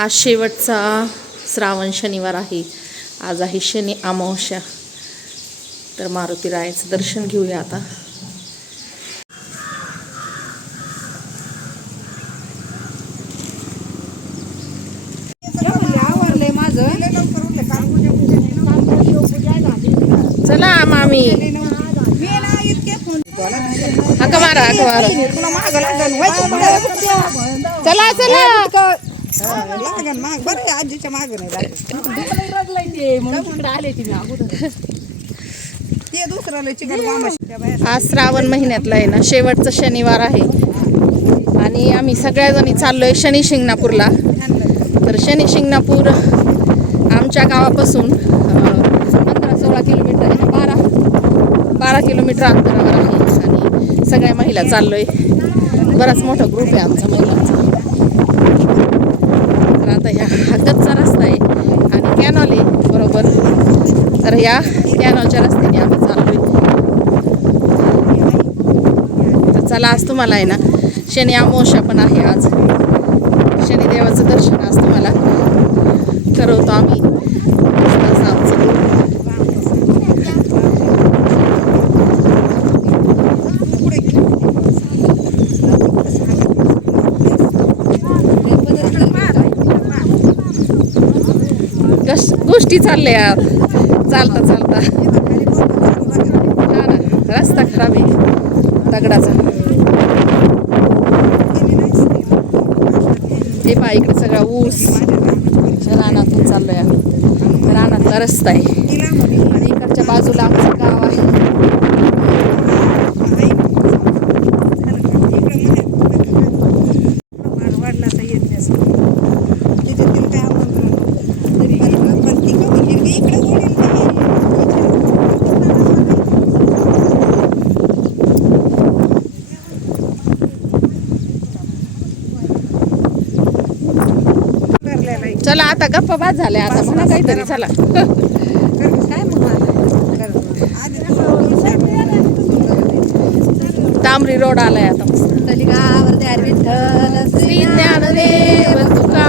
आज शेवटचा श्रावण शनिवार आहे. आज आहे शनी अमावस्या. तर मारुती रायाचं दर्शन घेऊया आता. चला मामी. चला चला. लागन माग बरं आजीच्या माग नाही लागत. ते आज श्रावण महिन्यातला आहे ना. शेवटचा शनिवार आहे. आणि आम्ही सगळ्याजणी चाललोय शनी शिंगणापूरला. तर शनी शिंगणापूर आमच्या गावापासून पंधरा सोळा किलोमीटर आहे ना बारा बारा किलोमीटर अंतरावर आहे. आणि सगळ्या महिला चाललोय. बराच मोठा ग्रुप आहे आमचा महिलांचा. आता ह्या हा कच्चा रस्ता आहे आणि कॅनॉल आहे बरोबर? तर या कॅनॉलच्या रस्त्याने आम्ही चालू तर चला आज तुम्हाला आहे ना शनी अमावस्या पण आहे आज. शनिदेवाचं दर्शन आज तुम्हाला करवतो आम्ही असं आमचं group. गश- गोष्टी चालल्या. चालता चालता. रस्ता खराब आहे. दगडाचा. हे पहा इकडे सगळा ऊस. रानातून चाललोय रानातला रस्ता आहे आणि इकडच्या बाजूला आमचं गाव आहे वडिलाचा येत नसेल. त्याच्यातील काय आमंत्रण तरी पण ती का म्हणली की इकडे जोडील नाही. ठरलेलं आहे. चला आता गप्पा बाद झाल्या आता म्हणा काहीतरी चला. काय तांबरी रोड आलाय आता. श्री ज्ञानदेव तुकाराम.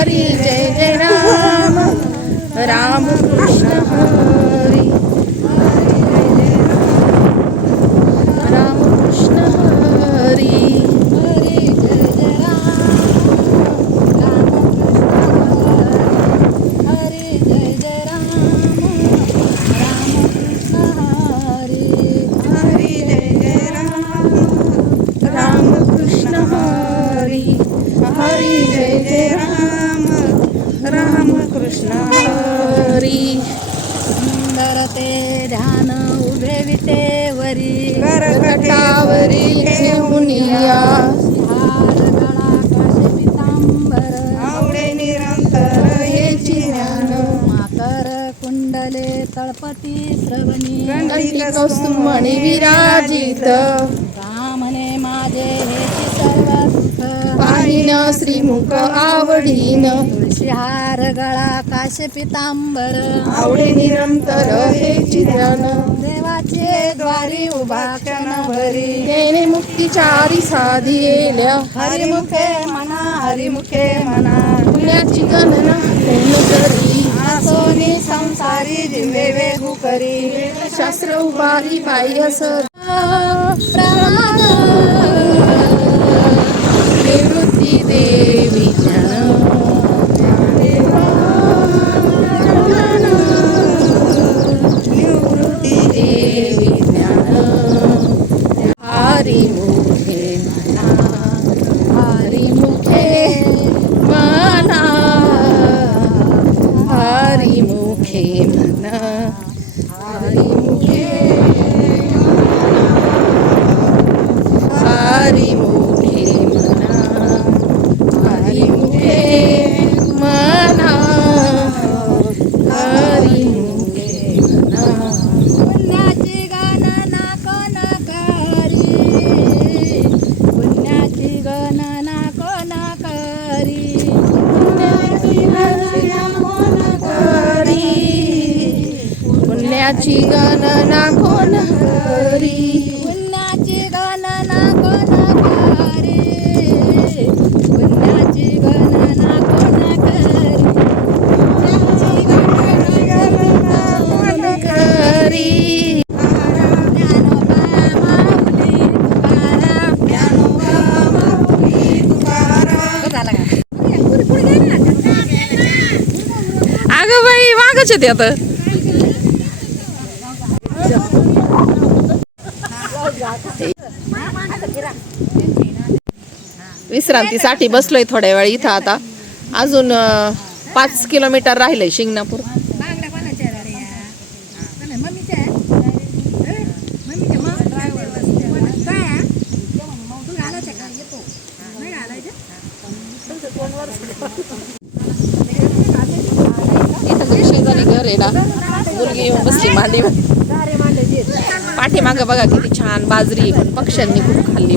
હરી જય જય રામ રામ કૃષ્ણ હરી तळपती श्रवणी कौस्तुमणी विराजित. रामने माझे हेची सर्व पाहिन श्रीमुख आवडीन. तुळशी हार गळा काशे पितांबर. आवडे निरंतर हेची ध्यान देवाचे द्वारी उभा क्षण भरी तेने मुक्तीचारी साधी येल्या. हरिमुखे म्हणा हरिमुखे म्हणा पुण्याची गणना करी सोनी संसारी जिवे वेगु करी. शास्त्र उभारी बाह्य सर पुण्याची गणना कोण करी? पुण्याची गणना कोण करे? पुण्याची गणना कोण करे? पुण्याची गणना कोण करी? ज्ञानोबा माऊली तुकाराम ज्ञानोबा माऊली तुकाराम झाला का पुढे पुढे घे ना अगं बाई मागच येते आता विश्रांतीसाठी बसलोय थोड्या वेळ इथं आता अजून पाच किलोमीटर राहिलंय शिंगणापूर बांगड्या कोणाच्या आहेत रे या? कोणा- मम्मीच्या आहेत? अरे, मम्मीच्या मग ड्रायव्हर काय आहे? तू घालायचं का? येतो. नाही घालायचं? इथं जे शेजारी घर आहे ना मुलगी येऊन बसली मांडी पाठीमागं बघा किती छान बाजरी पण पक्ष्यांनी खूप खाल्ली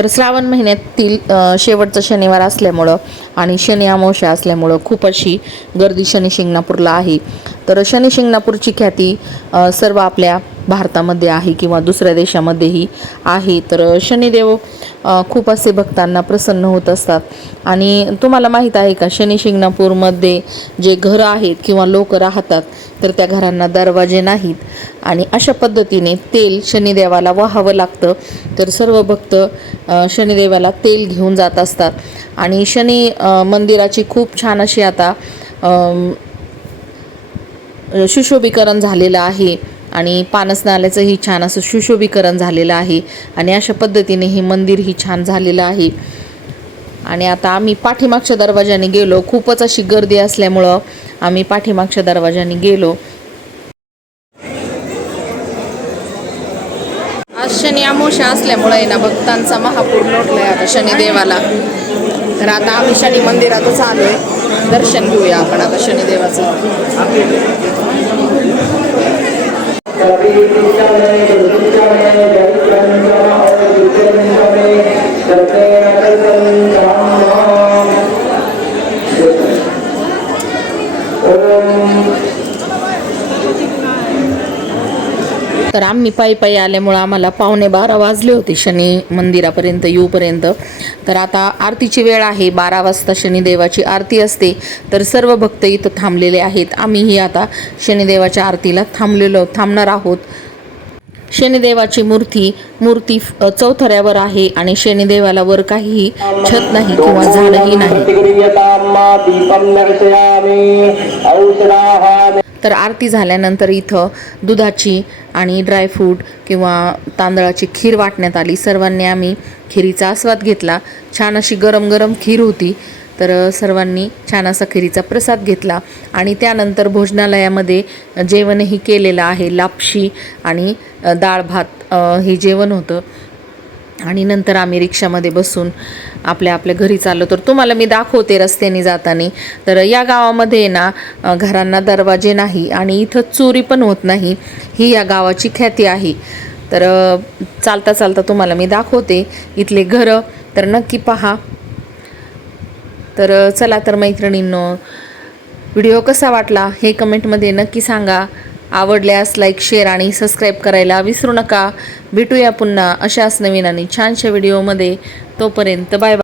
तर श्रावण महिन्यातील शेवटचा शनिवार असल्यामुळं आणि शनी अमावस्या असल्यामुळं खूप अशी गर्दी शनी शिंगणापूरला आहे. तर शनी शिंगणापूरची ख्याती सर्व आपल्या भारतामध्ये आहे किंवा दुसऱ्या देशामध्येही आहे. तर शनिदेव खूप असे भक्तांना प्रसन्न होत असतात. आणि तुम्हाला माहीत आहे का शनी शिंगणापूरमध्ये जे घरं आहेत किंवा लोक राहतात तर त्या घरांना दरवाजे नाहीत. आणि अशा पद्धतीने तेल शनिदेवाला वाहावं लागतं. तर सर्व भक्त शनिदेवाला तेल घेऊन जात असतात. आणि शनी मंदिराची खूप छान अशी आता सुशोभीकरण झालेलं आहे आणि पानस नाल्याचंही छान असं सुशोभीकरण झालेलं आहे आणि अशा पद्धतीने हे मंदिरही छान झालेलं आहे. आणि आता आम्ही पाठीमागच्या दरवाजाने गेलो. खूपच अशी गर्दी असल्यामुळं आम्ही पाठीमागच्या दरवाजाने गेलो. आज शनी अमावस्या असल्यामुळे ना भक्तांचा महापूर लोटलाय आता शनिदेवाला. तर आता आम्ही शनी मंदिरातच आलोय. दर्शन घेऊया आपण आता शनिदेवाचं. आम्ही पायी पायी आल्यामुळं आम्हाला पावणे बारा वाजले होते शनी मंदिरापर्यंत येऊपर्यंत. तर आता आरतीची वेळ आहे बारा वाजता शनिदेवाची आरती असते. तर सर्व भक्त इथं थांबलेले आहेत. आम्हीही आता शनिदेवाच्या आरतीला थांबलेलो थांबणार आहोत. शनिदेवाची मूर्ती मूर्ती चौथऱ्यावर आहे आणि शनिदेवाला वर काहीही छत नाही किंवा झाडही नाही. तर आरती झाल्यानंतर इथं दुधाची आणि ड्रायफ्रूट किंवा तांदळाची खीर वाटण्यात आली. सर्वांनी आम्ही खिरीचा आस्वाद घेतला. छान अशी गरम गरम खीर होती. तर सर्वांनी छान असा खिरीचा प्रसाद घेतला. आणि त्यानंतर भोजनालयामध्ये जेवणही केलेलं आहे. लापशी आणि डाळ भात हे जेवण होतं. आणि नंतर आम्ही रिक्षामध्ये बसून आपल्या आपल्या घरी चाललो. तर तुम्हाला मी दाखवते रस्त्याने जाताना. तर या गावामध्ये ना घरांना दरवाजे नाही आणि इथं चोरी पण होत नाही. ही या गावाची ख्याती आहे. तर चालता चालता तुम्हाला मी दाखवते इथले घरं. तर नक्की पहा. तर चला तर मैत्रिणींनो व्हिडिओ कसा वाटला हे कमेंटमध्ये नक्की सांगा. आवडल्यास लाईक शेअर आणि सबस्क्राईब करायला विसरू नका. भेटूया पुन्हा अशाच नवीन आणि छानशा व्हिडिओमध्ये तोपर्यंत बाय बाय